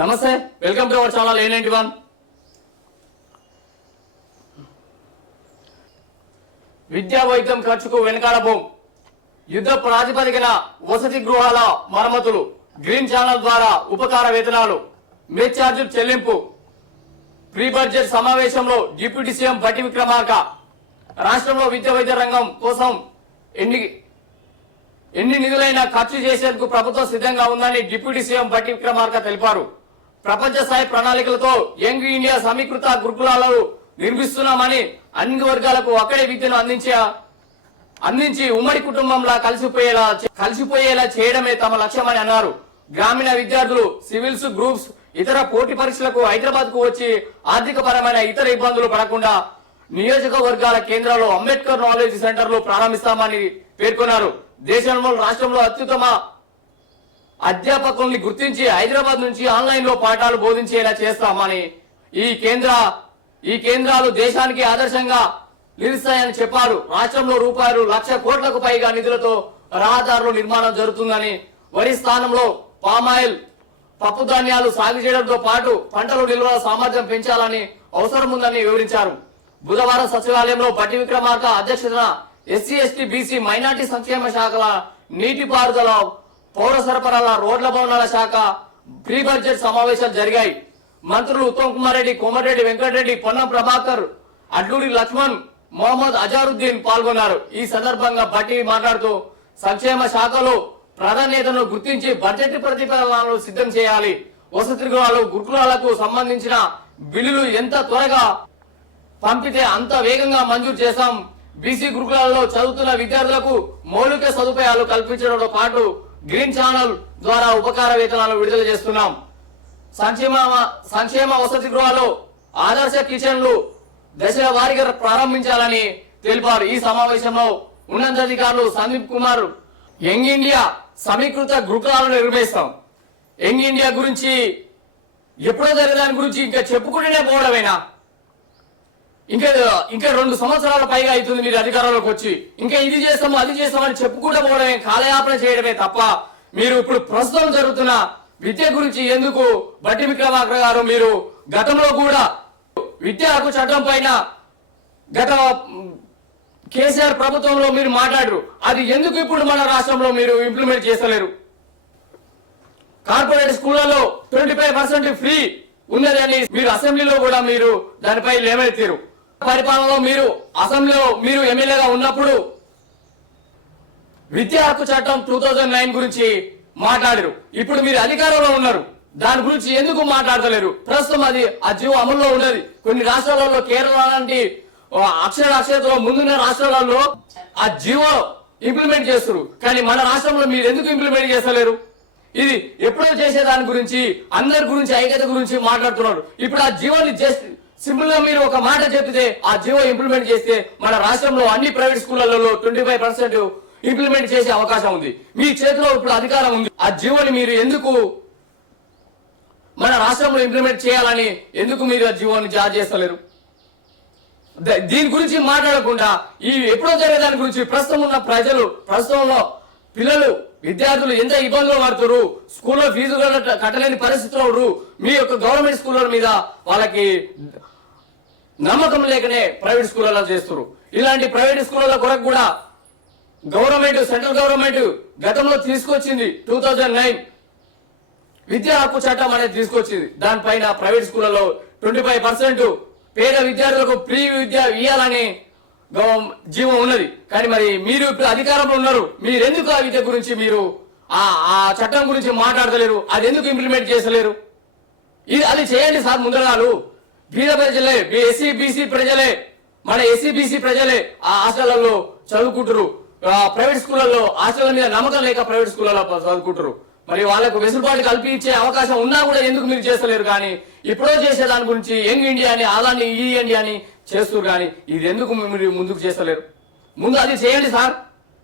నమస్తే. Welcome to our channel A ninety one విద్యా వైద్యం ఖర్చుకు వెనకాడబోం యుద్ధ ప్రాతిపదికన వసతి గృహాల మరమ్మతులు. గ్రీన్ ఛానల్ ద్వారా ఉపకార వేతనాలు. మెచ్ చెల్లింపు. ప్రీ బడ్జెట్ సమావేశంలో డిప్యూటీ సీఎం బట్టి విక్రమార్క. రాష్ట్రంలో విద్యా వైద్య రంగం కోసం ఎన్ని ఎన్ని నిధులైనా ఖర్చు చేసేందుకు ప్రభుత్వం సిద్ధంగా ఉందని డిప్యూటీ సీఎం బట్టి విక్రమార్క తెలిపారు. ప్రపంచ స్థాయి ప్రణాళికలతో యంగ్ ఇండియా సమీకృత గురుకులాలను నిర్మిస్తున్నామని అన్ని వర్గాలకు ఒక్కడే విద్యను అందించే అందించి ఉమ్మడి కుటుంబంలా కలిసిపోయేలా కలిసిపోయేలా చేయడమే తమ లక్ష్యమని అన్నారు. గ్రామీణ విద్యార్థులు సివిల్స్ గ్రూప్స్ ఇతర పోటీ పరీక్షలకు హైదరాబాద్కు వచ్చి ఆర్థిక పరమైన ఇతర ఇబ్బందులు పడకుండా నియోజకవర్గాల కేంద్రాల్లో అంబేద్కర్ నాలెడ్జ్ సెంటర్లు ప్రారంభిస్తామని పేర్కొన్నారు. దేశంలో రాష్ట్రంలో అత్యుత్తమ అధ్యాపకుల్ని గుర్తించి హైదరాబాద్ నుంచి ఆన్లైన్లో పాఠాలు బోధించేలా చేస్తామని ఈ కేంద్ర ఈ కేంద్రాలు దేశానికి ఆదర్శంగా నిలుస్తాయని చెప్పారు. రాష్ట్రంలో రూపాయలు లక్ష కోట్లకు పైగా నిధులతో రహదారుల నిర్మాణం జరుగుతుందని వరి స్థానంలో పామాయిల్ పప్పు ధాన్యాలు సాగు చేయడంతో పాటు పంటలు నిల్వ సామర్థ్యం పెంచాలని అవసరం ఉందని వివరించారు. బుధవారం సచివాలయంలో పట్టి విక్రమార్క అధ్యక్షతన ఎస్సీ ఎస్టీ బీసీ మైనార్టీ సంక్షేమ శాఖల నీటిపారుదల పౌర సరఫరాల రోడ్ల భవనాల శాఖ ప్రీ బడ్జెట్ సమావేశాలు జరిగాయి. మంత్రులు ఉత్తమ్ కుమార్ రెడ్డి కోమటిరెడ్డి వెంకటరెడ్డి పొన్నం ప్రభాకర్ అడ్లూరి లక్ష్మణ్ మొహమ్మద్ అజారుద్దీన్ పాల్గొన్నారు. ఈ సందర్భంగా భట్టి మాట్లాడుతూ సంక్షేమ శాఖలో ప్రాధాన్యతను గుర్తించి బడ్జెట్ ప్రతిపాదనలు సిద్ధం చేయాలి. వసతి గృహాలు గురుకులాలకు సంబంధించిన బిల్లులు ఎంత త్వరగా పంపితే అంత వేగంగా మంజూరు చేశాం. బీసీ గురుకులాల్లో చదువుతున్న విద్యార్థులకు మౌలిక సదుపాయాలు కల్పించడంతో పాటు గ్రీన్ ఛానల్ ద్వారా ఉపకార వేతనాలు విడుదల చేస్తున్నాం. సంక్షేమ సంక్షేమ వసతి గృహాలు ఆదర్శ కిచెన్లు దశల వారీగా ప్రారంభించాలని తెలిపారు. ఈ సమావేశంలో ఉన్నతాధికారులు సందీప్ కుమార్ యంగ్ ఇండియా సమీకృత గృహాలను నిర్వహిస్తాం. యంగ్ ఇండియా గురించి ఎప్పుడో జరిగే దాని గురించి ఇంకా చెప్పుకుంటేనే పోవడమేనా? ఇంకా ఇంకా రెండు సంవత్సరాల పైగా అవుతుంది మీరు అధికారంలోకి వచ్చి. ఇంకా ఇది చేస్తాము అది చేస్తామని చెప్పుకుంటూ పోవడమే కాలయాపన చేయడమే తప్ప మీరు ఇప్పుడు ప్రస్తుతం జరుగుతున్న విద్య గురించి ఎందుకు బట్టి విక్రమార్క గారు మీరు గతంలో కూడా విద్య హక్కు చట్టం పైన గత కేసీఆర్ ప్రభుత్వంలో మీరు మాట్లాడరు. అది ఎందుకు ఇప్పుడు మన రాష్ట్రంలో మీరు ఇంప్లిమెంట్ చేస్తలేరు? కార్పొరేట్ స్కూళ్ళలో ట్వంటీ ఫైవ్ పర్సెంట్ ఫ్రీ ఉన్నదని మీరు అసెంబ్లీలో కూడా మీరు దానిపై లేవనెత్తారు పరిపాలనలో మీరు అసెంబ్లీలో మీరు ఎమ్మెల్యేగా ఉన్నప్పుడు విద్యా హక్కు చట్టం టూ థౌజండ్ నైన్ గురించి మాట్లాడారు. ఇప్పుడు మీరు అధికారంలో ఉన్నారు. దాని గురించి ఎందుకు మాట్లాడతలేరు? ప్రస్తుతం అది ఆ జీవో అమల్లో ఉన్నది కొన్ని రాష్ట్రాలలో కేరళ లాంటి ఆ, అక్షర అక్షరతలో ముందున్న రాష్ట్రాలలో ఆ జీవో ఇంప్లిమెంట్ చేస్తారు కానీ మన రాష్ట్రంలో మీరు ఎందుకు ఇంప్లిమెంట్ చేస్తలేరు? ఇది ఎప్పుడో చేసే దాని గురించి అందరి గురించి ఐక్యత గురించి మాట్లాడుతున్నారు. ఇప్పుడు ఆ జీవోని జస్ట్ సింపుల్గా మీరు ఒక మాట చెప్తే ఆ జీవో ఇంప్లిమెంట్ చేస్తే మన రాష్ట్రంలో అన్ని ప్రైవేట్ స్కూళ్ళలో ట్వంటీ ఫైవ్ పర్సెంట్ ఇంప్లిమెంట్ చేసే అవకాశం ఉంది. మీ చేతిలో ఇప్పుడు అధికారం ఉంది. ఆ జీవోని మీరు ఎందుకు మన రాష్ట్రంలో ఇంప్లిమెంట్ చేయాలని ఎందుకు మీరు ఆ జియోని జారీ చేస్తలేరు? ద- దీని గురించి మాట్లాడకుండా ఈ ఎప్పుడో జరిగే దాని గురించి ప్రస్తుతం ఉన్న ప్రజలు ప్రస్తుతంలో పిల్లలు విద్యార్థులు ఎంత ఇబ్బందులు పడుతురు స్కూల్లో ఫీజు కట్టలేని పరిస్థితిలో మీ యొక్క గవర్నమెంట్ స్కూళ్ళ మీద వాళ్ళకి నమ్మకం లేకనే ప్రైవేట్ స్కూళ్ళలో చేస్తారు ఇలాంటి ప్రైవేట్ స్కూళ్ళ కొరకు కూడా గవర్నమెంట్ సెంట్రల్ గవర్నమెంట్ గతంలో తీసుకొచ్చింది టూ థౌజండ్ నైన్. విద్యా హక్కు చట్టం అనేది తీసుకొచ్చింది. దానిపైన ప్రైవేట్ స్కూళ్ళలో ట్వంటీ ఫైవ్ పర్సెంట్ పేద విద్యార్థులకు ప్రీ విద్య ఇవ్వాలని జీవం ఉన్నది. కానీ మరి మీరు ఇప్పుడు అధికారంలో ఉన్నారు. మీరు ఎందుకు ఆ విద్య గురించి మీరు ఆ ఆ చట్టం గురించి మాట్లాడతలేరు? అది ఎందుకు ఇంప్లిమెంట్ చేసలేరు ఇది అది చేయండి సార్ ముందరాలు బీద ప్రజలే ఎస్సీ బీసీ ప్రజలే మన ఎస్సీ బీసీ ప్రజలే ఆ హాస్టళ్ళలో చదువుకుంటారు ప్రైవేట్ స్కూళ్ళల్లో హాస్టల్ మీద నమ్మకం లేక ప్రైవేట్ స్కూళ్ళలో చదువుకుంటారు మరి వాళ్ళకు వెసులుబాటు కల్పించే అవకాశం ఉన్నా కూడా ఎందుకు మీరు చేస్తలేరు? కానీ ఇప్పుడో చేసే దాని గురించి యంగ్ ఇండియా అని అలాంటి ఈ ఇండియా అని చేస్తారు కానీ ఇది ఎందుకు మీరు ముందుకు చేస్తలేరు? ముందు అది చేయండి సార్.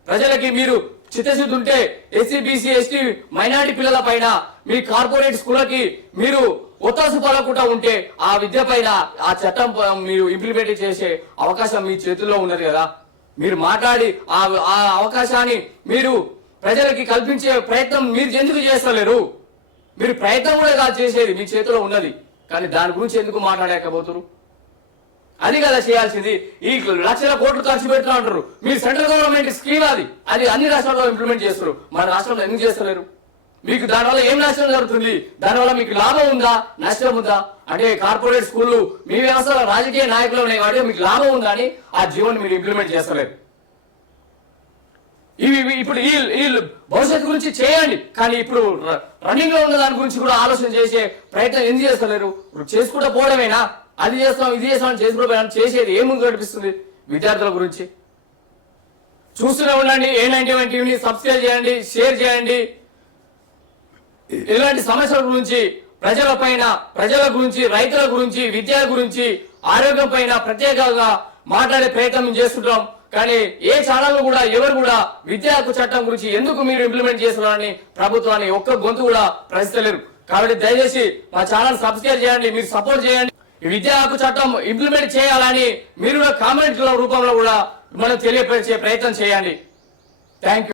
ప్రజలకి మీరు చిత్తశుద్ధి ఉంటే ఎస్సీ బీసీ ఎస్టీ మైనారిటీ పిల్లల పైన మీ కార్పొరేట్ స్కూళ్ళకి మీరు ఒత్తాసు పడకుండా ఉంటే ఆ విద్య పైన ఆ చట్టం మీరు ఇంప్లిమెంట్ చేసే అవకాశం మీ చేతుల్లో ఉన్నది కదా. మీరు మాట్లాడి ఆ ఆ అవకాశాన్ని మీరు ప్రజలకి కల్పించే ప్రయత్నం మీరు ఎందుకు చేస్తలేరు? మీరు ప్రయత్నం కూడా కాదు చేసేది మీ చేతిలో ఉన్నది. కానీ దాని గురించి ఎందుకు మాట్లాడలేకపోతున్నారు? అది కదా చేయాల్సింది. ఈ లక్షల కోట్లు ఖర్చు పెడుతున్నా అంటారు మీ సెంట్రల్ గవర్నమెంట్ స్కీమ్ అది. అది అన్ని రాష్ట్రాల్లో ఇంప్లిమెంట్ చేస్తారు మన రాష్ట్రంలో ఎందుకు చేస్తలేరు? మీకు దానివల్ల ఏం నష్టం జరుగుతుంది? దానివల్ల మీకు లాభం ఉందా? నష్టం ఉందా? అంటే కార్పొరేట్ స్కూళ్ళు మీ వ్యవస్థలో రాజకీయ నాయకులు ఉన్నాయి కాబట్టి మీకు లాభం ఉందా అని ఆ జీవోని మీరు ఇంప్లిమెంట్ చేస్తలేరు. ఇవి ఇప్పుడు ఈ భవిష్యత్తు గురించి చేయండి. కానీ ఇప్పుడు రన్నింగ్లో ఉన్న దాని గురించి కూడా ఆలోచన చేసే ప్రయత్నం ఎందుకు చేస్తలేరు? చేసుకుంటూ పోవడమేనా? అది చేస్తాం ఇది చేస్తాం చేసుకుంటూ పోయినా చేసేది ఏముంది కనిపిస్తుంది విద్యార్థుల గురించి. చూస్తూనే ఉండండి ఏ నైన్టీ వన్ టీవీని సబ్స్క్రైబ్ చేయండి షేర్ చేయండి. ఇలాంటి సమస్యల గురించి ప్రజల పైన ప్రజల గురించి రైతుల గురించి విద్య గురించి ఆరోగ్యం పైన ప్రత్యేకంగా మాట్లాడే ప్రయత్నం చేస్తుంటాం. కానీ ఏ ఛానల్ కూడా ఎవరు కూడా విద్యా హక్కు చట్టం గురించి ఎందుకు మీరు ఇంప్లిమెంట్ చేస్తున్నారని ప్రభుత్వాన్ని ఒక్క గొంతు కూడా ప్రశ్నిస్తలేరు కాబట్టి దయచేసి మా ఛానల్ సబ్స్క్రైబ్ చేయండి మీరు సపోర్ట్ చేయండి. విద్యా హక్కు చట్టం ఇంప్లిమెంట్ చేయాలని మీరు కామెంట్ల రూపంలో కూడా మనం తెలియపరిచే ప్రయత్నం చేయండి. థ్యాంక్